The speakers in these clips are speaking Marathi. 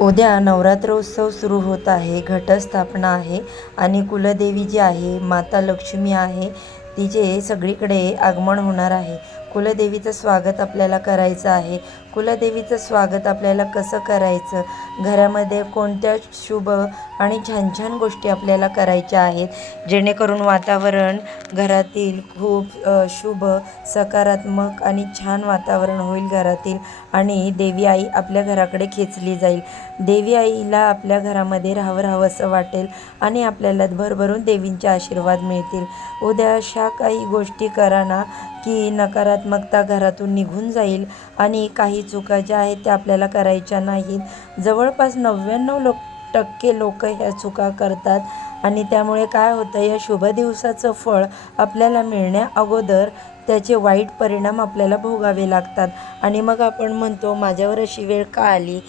उद्या नवरात्र उत्सव सुरू होत आहे घटस्थापना आहे आणि कुलदेवी जी आहे माता लक्ष्मी आहे तिचे सगळीकडे आगमन होणार आहे. कुलदेवीचं स्वागत आपल्याला करायचं आहे. कुलदेवीचं स्वागत आपल्याला कसं करायचं? घरामध्ये कोणत्या शुभ आणि छान छान गोष्टी आपल्याला करायच्या आहेत? जेणेकरून वातावरण घरातील खूप शुभ सकारात्मक आणि छान वातावरण होईल घरातील आणि देवी आई आपल्या घराकडे खेचली जाईल. देवी आईला आपल्या घरामध्ये राहावं राहावं असं वाटेल आणि आपल्याला भरभरून देवींचे आशीर्वाद मिळतील. उद्या अशा काही गोष्टी करा ना की नकारात्मकता घरातून निघून जाईल आणि काही चुका ज्या आहेत त्या आपल्याला करायच्या नाहीत. जवळपास नव्याण्णव लोक टक्के लोक ह्या चुका करतात आणि त्यामुळे काय होतं या शुभ दिवसाचं फळ आपल्याला मिळण्या अगोदर त्याचे वाईट परिणाम आपल्याला भोगावे लागतात. आणि मग आपण म्हणतो माझ्यावर अशी वेळ का आली?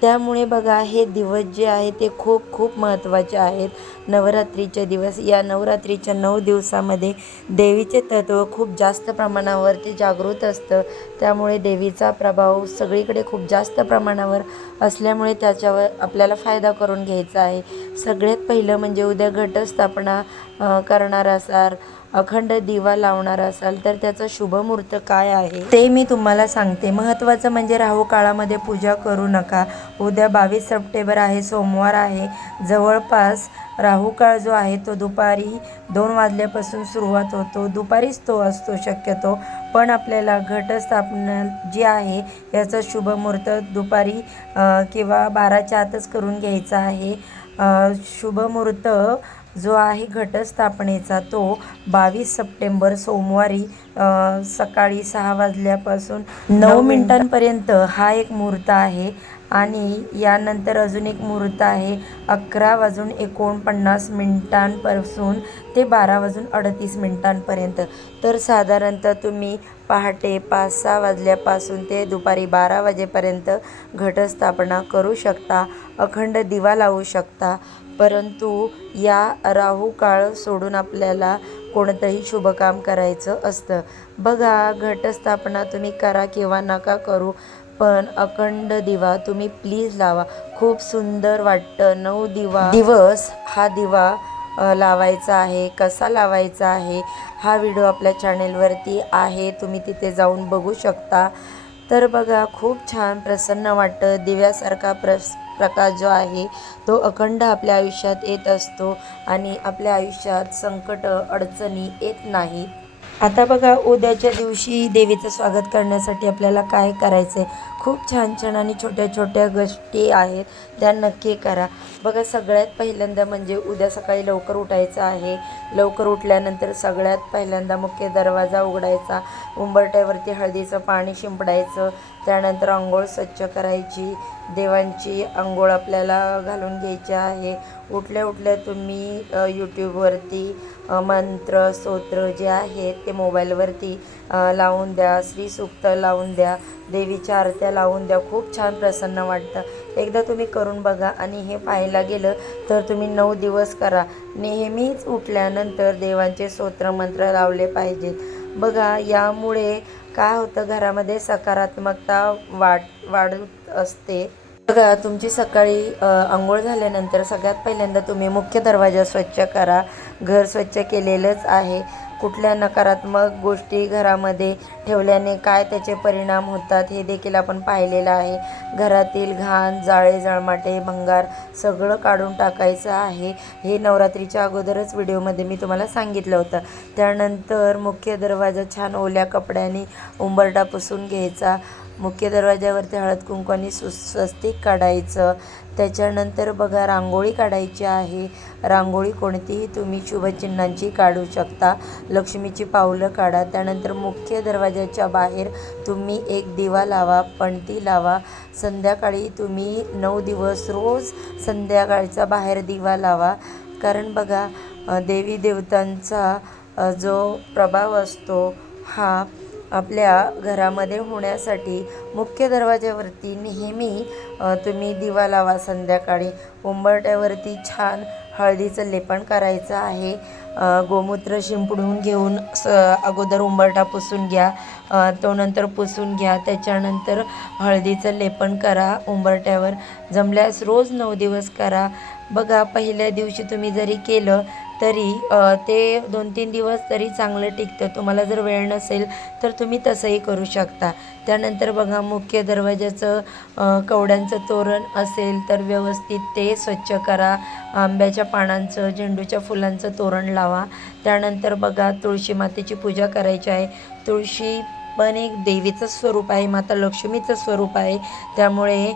त्यामुळे बघा हे दिवस जे आहे ते खूप खूप महत्त्वाचे आहेत. नवरात्रीचे दिवस या नवरात्रीच्या नऊ दिवसामध्ये देवीचे तत्व खूप जास्त प्रमाणावरती जागृत असतं. त्यामुळे देवीचा प्रभाव सगळीकडे खूप जास्त प्रमाणावर असल्यामुळे त्याच्यावर आपल्याला फायदा करून घ्यायचा आहे. सगळ्यात पहिलं म्हणजे उद्या घटस्थापना करणार असाल अखंड दिवा लावणार असाल तर त्याचं शुभमुहूर्त काय आहे? ते मी तुम्हाला सांगते. महत्त्वाचं म्हणजे राहू काळामध्ये पूजा करू नका. उद्या बावीस सप्टेंबर आहे सोमवार आहे. जवळपास राहू काळ जो आहे तो दुपारी दोन वाजल्यापासून सुरुवात होतो. दुपारीच तो असतो शक्यतो. पण आपल्याला घटस्थापना जी आहे याचं शुभमुहूर्त दुपारी किंवा बाराच्या आतच करून घ्यायचा आहे. अ, शुभमुहूर्त जो आहे घटस्थापनेचा तो बावीस सप्टेंबर सोमवारी सकाळी सहा वाजल्यापासून नऊ मिनिटांपर्यंत हा एक मुहूर्त आहे आणि यानंतर अजून एक मुहूर्त आहे अकरा वाजून एकोणपन्नास मिनिटांपासून ते बारा वाजून अडतीस मिनिटांपर्यंत. तर साधारणतः तुम्ही पहाटे पाच सहा वाजल्यापासून ते दुपारी बारा वाजेपर्यंत घटस्थापना करू शकता अखंड दिवा लावू शकता. परंतु या राहू काळ सोडून आपल्याला कोणतंही शुभकाम करायचं असतं. बघा घटस्थापना तुम्ही करा किंवा नका करू पण अखंड दिवा तुम्ही प्लीज लावा. खूप सुंदर वाटतं. नऊ दिवा दिवस. हा दिवा लावायचा आहे कसा लावायचा आहे हा व्हिडिओ आपल्या चॅनेलवरती आहे तुम्ही तिथे जाऊन बघू शकता. तर बघा खूप छान प्रसन्न वाटतं. दिव्यासारखा प्रस प्रकाश जो आहे तो अखंड आपल्या आयुष्यात येत असतो आणि आपल्या आयुष्यात संकट अडचणी येत नाहीत. आता बघा उद्याच्या दिवशी देवीचं स्वागत करण्यासाठी आपल्याला काय करायचं आहे खूप छान छान आणि छोट्या छोट्या गोष्टी आहेत त्या नक्की करा. बघा सगळ्यात पहिल्यांदा म्हणजे उद्या सकाळी लवकर उठायचं आहे. लवकर उठल्यानंतर सगळ्यात पहिल्यांदा मुख्य दरवाजा उघडायचा उंबरट्यावरती हळदीचं पाणी शिंपडायचं त्यानंतर आंघोळ स्वच्छ करायची. देवांची आंघोळ आपल्याला घालून घ्यायची आहे. उठल्या उठल्या तुम्ही यूट्यूबवरती मंत्र स्तोत्र जे आहेत ते मोबाईलवरती लावून द्या. श्रीसूक्त लावून द्या. देवीच्या आरत्या लावून द्या. खूप छान प्रसन्न वाटतं. एकदा तुम्ही करून बघा आणि हे पाहायला गेलं तर तुम्ही नऊ दिवस करा. नेहमीच उठल्यानंतर देवांचे स्तोत्र मंत्र लावले पाहिजेत. बघा यामुळे काय होतं? घरामध्ये सकारात्मकता वाढ वाढत असते. बघा तुमची सकाळी आंघोळ झाल्यानंतर सगळ्यात पहिल्यांदा तुम्ही मुख्य दरवाजा स्वच्छ करा. घर स्वच्छ केलेलंच आहे. कुठल्या नकारात्मक गोष्टी घरामध्ये ठेवल्याने काय त्याचे परिणाम होतात हे देखील आपण पाहिलेलं आहे. घरातील घाण जाळे जळमाटे भंगार सगळं काढून टाकायचं आहे. हे नवरात्रीच्या अगोदरच व्हिडिओमध्ये मी तुम्हाला सांगितलं होतं. त्यानंतर मुख्य दरवाजा छान ओल्या कपड्याने उंबरटा पुसून घ्यायचा. मुख्य दरवाज्यावरती हळद कुंकवानी सु स्वस्तिक काढायचं. त्याच्यानंतर बघा रांगोळी काढायची आहे. रांगोळी कोणतीही तुम्ही शुभचिन्हांची काढू शकता. लक्ष्मीची पावलं काढा. त्यानंतर मुख्य दरवाजाच्या बाहेर तुम्ही एक दिवा लावा पणती लावा. संध्याकाळी तुम्ही नऊ दिवस रोज संध्याकाळचा बाहेर दिवा लावा. कारण बघा देवी देवतांचा जो प्रभाव असतो हा आपल्या घरामध्ये होण्यासाठी मुख्य दरवाज्यावरती नेहमी तुम्ही दिवा लावा संध्याकाळी. उंबरट्यावरती छान हळदीचं लेपन करायचं आहे. गोमूत्र शिंपडून घेऊन स अगोदर उंबरटा पुसून घ्या. तो नंतर पुसून घ्या. त्याच्यानंतर हळदीचं लेपन करा उंबरट्यावर जमल्यास रोज नऊ दिवस करा. बघा पहिल्या दिवशी तुम्ही जरी केलं तरी ते दोन तीन दिवस तरी चांगलं टिकतं. तुम्हाला जर वेळ नसेल तर तुम्ही तसंही करू शकता. त्यानंतर बघा मुख्य दरवाजाचं कवड्यांचं तोरण असेल तर व्यवस्थित ते स्वच्छ करा. आंब्याच्या पानांचं झेंडूच्या फुलांचं तोरण लावा. त्यानंतर बघा तुळशी मातेची पूजा करायची आहे. तुळशी पण एक देवीचं स्वरूप आहे माता लक्ष्मीचं स्वरूप आहे. त्यामुळे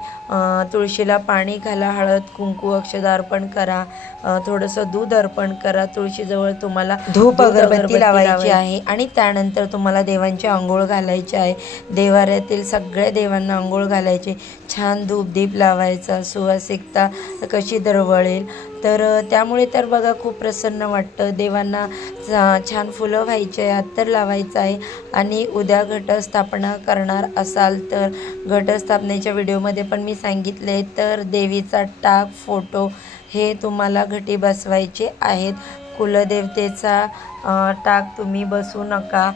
तुळशीला पाणी घाला हळद कुंकू अक्षदा अर्पण करा थोडंसं दूध अर्पण करा. तुळशीजवळ तुम्हाला धूप अगरबत्ती लावायची आहे. आणि त्यानंतर तुम्हाला देवांची आंघोळ घालायची आहे. देवाऱ्यातील सगळ्या देवांना आंघोळ घालायची छान धूप दीप लावायचा सुवासिकता कशी दरवळेल. तर त्यामुळे तर बघा खूप प्रसन्न वाटतं. देवांना छान फुलं व्हायचे आहे अत्तर लावायचं आहे. आणि उद्या घटस्थापना करणार असाल तर घटस्थापनेच्या व्हिडिओमध्ये पण मी सांगितले तर देवीचा टाक फोटो हे तुम्हाला घटी बसवायचे आहेत. कुलदेवतेचा टाक तुम्ही बसू नका.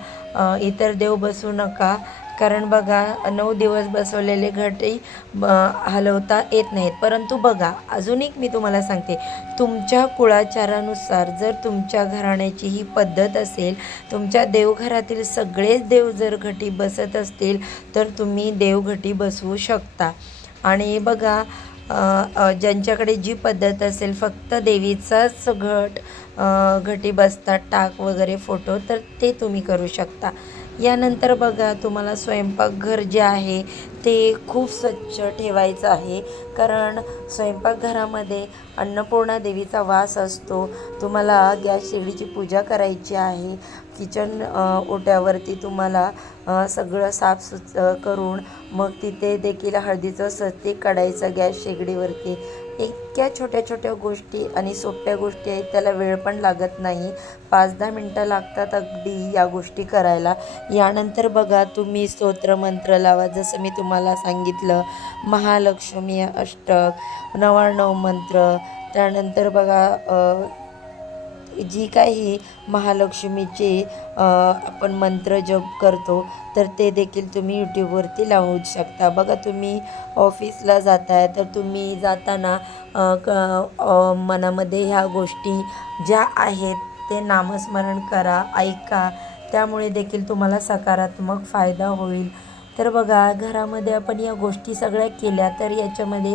इतर देव बसू नका. कारण बघा नऊ दिवस बसवलेले घटही ब हलवता येत नाहीत. परंतु बघा अजून एक मी तुम्हाला सांगते. तुमच्या कुळाचारानुसार जर तुमच्या घराण्याची ही पद्धत असेल तुमच्या देवघरातील सगळेच देव जर घटी बसत असतील तर तुम्ही देवघटी बसवू शकता. आणि बघा ज्यांच्याकडे जी पद्धत असेल फक्त देवीचाच घट घटी बसतात टाक वगैरे फोटो तर ते तुम्ही करू शकता. यानंतर बघा तुम्हाला स्वयंपाकघर जे आहे ते खूप स्वच्छ ठेवायचं आहे. कारण स्वयंपाकघरामध्ये अन्नपूर्णा देवीचा वास असतो. तुम्हाला गॅस शेगडीची पूजा करायची आहे. किचन ओट्यावरती तुम्हाला सगळं साफसुच करून मग तिथे देखील हळदीचं सस्तिक काढायचं गॅस शेगडीवरती इतक्या छोट्या छोट्या गोष्टी आणि सोप्या गोष्टी आहेत त्याला वेळ पण लागत नाही. पाच दहा मिनटं लागतात अगदी या गोष्टी करायला. यानंतर बघा तुम्ही स्तोत्र मंत्र लावा. जसं मी तुम्हाला सांगितलं महालक्ष्मी अष्टक नवाण्णव मंत्र. त्यानंतर बघा जी काही महालक्ष्मीचे आपण मंत्र जप करतो तर ते देखील तुम्ही यूट्यूबवरती लावू शकता. बघा तुम्ही ऑफिसला जाताय तर तुम्ही जाताना क मनामध्ये ह्या गोष्टी ज्या आहेत ते नामस्मरण करा ऐका. त्यामुळे देखील तुम्हाला सकारात्मक फायदा होईल. तर बघा घरामध्ये आपण या गोष्टी सगळ्या केल्या तर याच्यामध्ये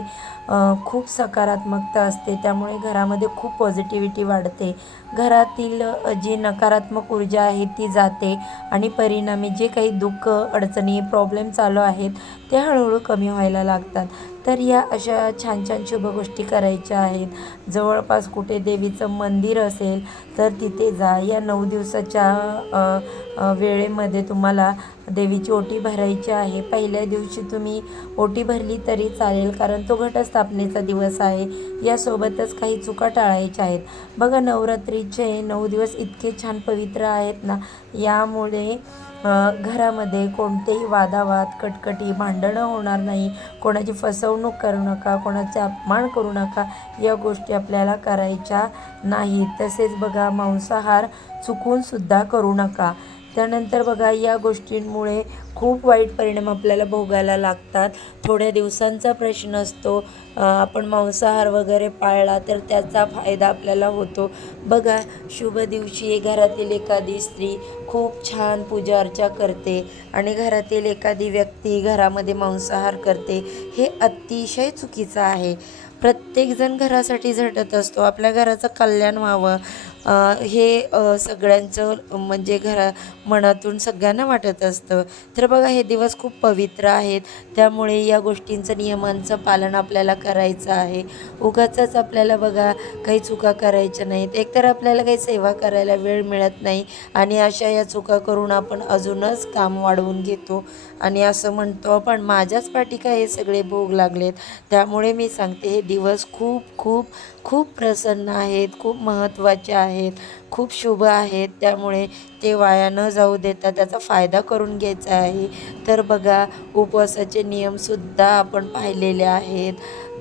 खूप सकारात्मकता असते. त्यामुळे घरामध्ये खूप पॉझिटिव्हिटी वाढते. घरातील जी नकारात्मक ऊर्जा आहे ती जाते आणि परिणामी जे काही दुःख अडचणी प्रॉब्लेम चालू आहेत ते हळूहळू कमी व्हायला लागतात. तर या अशा छान छान शुभ गोष्टी करायच्या आहेत. जवळपास कुठे देवीचं मंदिर असेल तर तिथे जा. या नऊ दिवसाच्या वेळेमध्ये तुम्हाला देवीची ओटी भरायची आहे. पहिल्या दिवशी तुम्ही ओटी भरली तरी चालेल कारण तो घटस्थापनेचा दिवस आहे. यासोबतच काही चुका टाळायच्या आहेत. बघा नवरात्रीचे नऊ दिवस इतके छान पवित्र आहेत ना. यामुळे घरामध्ये कोणतेही वादावाद कटकटी भांडणं होणार नाही. कोणाची फसवणूक करू नका कोणाचे अपमान करू नका. या गोष्टी आपल्याला करायच्या नाहीत. तसेच बघा मांसाहार चुकूनसुद्धा करू नका. त्यानंतर बघा या गोष्टींमुळे खूप वाईट परिणाम आपल्याला भोगायला लागतात. थोड्या दिवसांचा प्रश्न असतो आपण मांसाहार वगैरे पाळला तर त्याचा फायदा आपल्याला होतो. बघा शुभ दिवशी घरातील एखादी स्त्री खूप छान पूजा अर्चा करते आणि घरातील एखादी व्यक्ती घरामध्ये मांसाहार करते हे अतिशय चुकीचं आहे. प्रत्येकजण घरासाठी झटत असतो. आपल्या घराचं कल्याण व्हावं. हे सगळ्यांचं म्हणजे घरा मनातून सगळ्यांना वाटत असतं. तर बघा हे दिवस खूप पवित्र आहेत. त्यामुळे या गोष्टींचं नियमांचं पालन आपल्याला करायचं आहे. उगाचच आपल्याला बघा काही चुका करायच्या नाहीत. एकतर आपल्याला काही सेवा करायला वेळ मिळत नाही आणि अशा या चुका करून आपण अजूनच काम वाढवून घेतो. आणि असं म्हणतो आपण माझ्याच पाठीका हे सगळे भोग लागलेत? त्यामुळे मी सांगते हे दिवस खूप खूप खूप प्रसन्न आहेत खूप महत्त्वाचे आहेत खूप शुभ आहेत. त्यामुळे ते वाया न जाऊ देता त्याचा फायदा करून घ्यायचा आहे. तर बघा उपवासाचे नियमसुद्धा आपण पाहिलेले आहेत.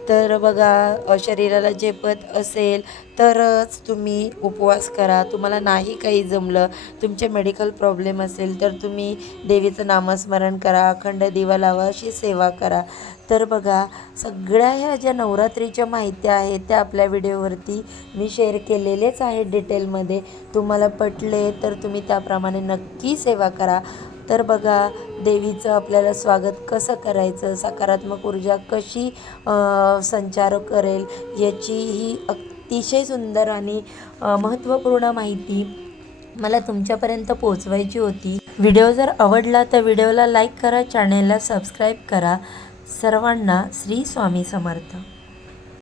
तर बघा शरीराला झेपत असेल तरच तुम्ही उपवास करा. तुम्हाला नाही काही जमलं तुमचे मेडिकल प्रॉब्लेम असेल तर तुम्ही देवीचं नामस्मरण करा अखंड दिवा लावा अशी सेवा करा. तर बघा सगळ्या ह्या ज्या नवरात्रीच्या माहिती आहेत त्या आपल्या व्हिडिओवरती मी शेअर केलेलेच आहेत डिटेलमध्ये तुम्हाला पटले तर तुम्ही त्याप्रमाणे नक्की सेवा करा. तर बघा देवीचं आपल्याला स्वागत कसं करायचं? सकारात्मक ऊर्जा कशी संचार करेल? याची ही अतिशय सुंदर आणि महत्त्वपूर्ण माहिती मला तुमच्यापर्यंत पोचवायची होती. व्हिडिओ जर आवडला तर व्हिडिओला लाईक करा चॅनेलला सबस्क्राईब करा. सर्वांना श्री स्वामी समर्थ.